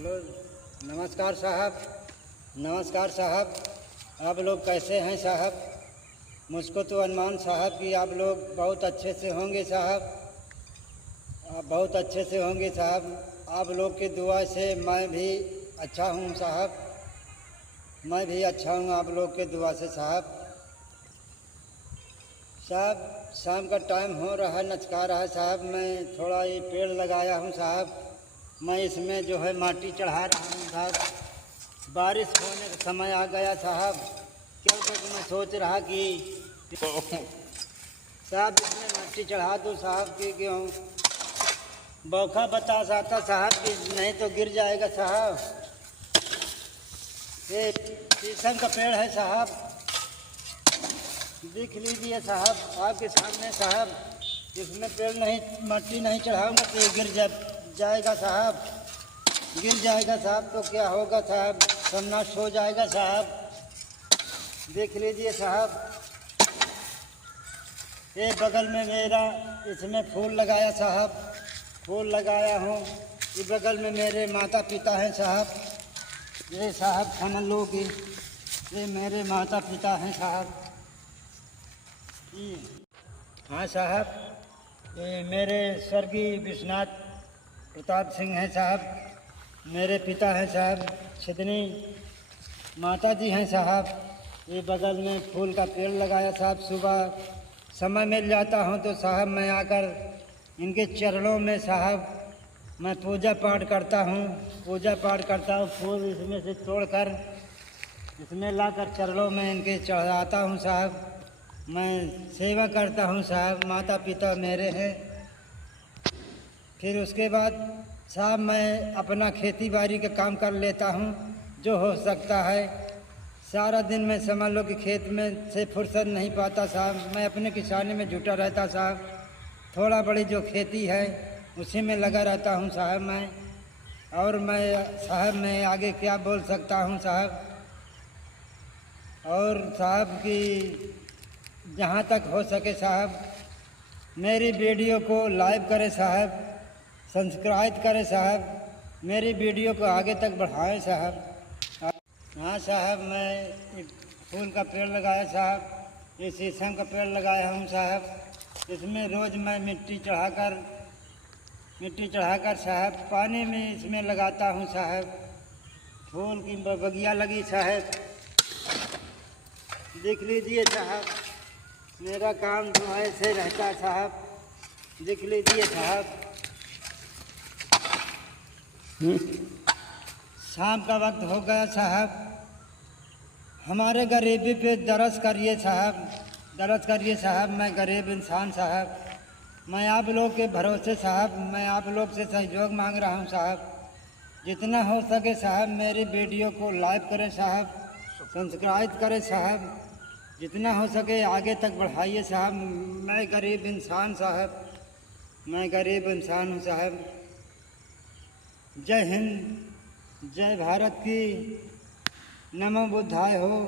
Hello, नमस्कार साहब। नमस्कार साहब, आप लोग कैसे हैं साहब? मुझको तो अनुमान साहब कि आप लोग बहुत अच्छे से होंगे साहब। आप बहुत अच्छे से होंगे साहब। आप लोग की दुआ से मैं भी अच्छा हूँ साहब। मैं भी अच्छा हूँ आप लोग के दुआ से साहब। साहब, शाम का टाइम हो रहा है, नचका रहा है साहब। मैं थोड़ा ये पेड़ लगाया हूँ साहब। मैं इसमें जो है माटी चढ़ा रहा हूँ साहब। बारिश होने का समय आ गया साहब, क्योंकि मैं सोच रहा कि साहब इसमें मिट्टी चढ़ा दूँ साहब कि क्यों बौखा बतास आता साहब कि नहीं तो गिर जाएगा साहब। ये शीशम का पेड़ है साहब, देख लीजिए साहब आपके सामने साहब। इसमें पेड़ नहीं, मिट्टी नहीं चढ़ाऊंगा तो ये गिर जाएगा साहब। गिर जाएगा साहब तो क्या होगा साहब, सर्वनाश हो जाएगा साहब। देख लीजिए साहब, ये बगल में मेरा इसमें फूल लगाया साहब, फूल लगाया हूँ। इस बगल में मेरे माता पिता हैं साहब। ये साहब खाना लोगी, ये मेरे माता पिता हैं साहब। हाँ साहब, ये मेरे स्वर्गीय विश्वनाथ प्रताप सिंह हैं साहब। मेरे पिता हैं साहब छिदनी, माता जी हैं साहब। ये बगल में फूल का पेड़ लगाया साहब। सुबह समय मिल जाता हूँ तो साहब मैं आकर इनके चरणों में साहब मैं पूजा पाठ करता हूँ। पूजा पाठ करता हूँ, फूल इसमें से तोड़कर इसमें लाकर चरणों में इनके चढ़ाता हूँ साहब। मैं सेवा करता हूँ साहब, माता पिता मेरे हैं। फिर उसके बाद साहब मैं अपना खेती बाड़ी का काम कर लेता हूँ जो हो सकता है। सारा दिन मैं समझ लो कि खेत में से फुर्सत नहीं पाता साहब। मैं अपने किसानी में जुटा रहता साहब। थोड़ा बड़ी जो खेती है उसी में लगा रहता हूँ साहब मैं। और मैं साहब मैं आगे क्या बोल सकता हूँ साहब। और साहब कि जहाँ तक हो सके साहब मेरी वीडियो को लाइक करें साहब, सब्सक्राइब करें साहब, मेरी वीडियो को आगे तक बढ़ाएं साहब। हाँ साहब, मैं एक फूल का पेड़ लगाया साहब, ये शीशम का पेड़ लगाया हूँ साहब। इसमें रोज़ मैं मिट्टी चढ़ाकर साहब पानी में इसमें लगाता हूँ साहब। फूल की बगिया लगी साहब, देख लीजिए साहब। मेरा काम जो है ऐसे रहता है साहब, देख लीजिए साहब। शाम का वक्त हो गया साहब, हमारे गरीबी पे दरस करिए साहब, दरस करिए साहब। मैं गरीब इंसान साहब, मैं आप लोग के भरोसे साहब, मैं आप लोग से सहयोग मांग रहा हूँ साहब। जितना हो सके साहब मेरी वीडियो को लाइक करें साहब, सब्सक्राइब करें साहब। जितना हो सके आगे तक बढ़ाइए साहब। मैं गरीब इंसान साहब, मैं गरीब इंसान हूँ साहब। जय हिंद, जय भारत की, नमो बुद्धाय हो।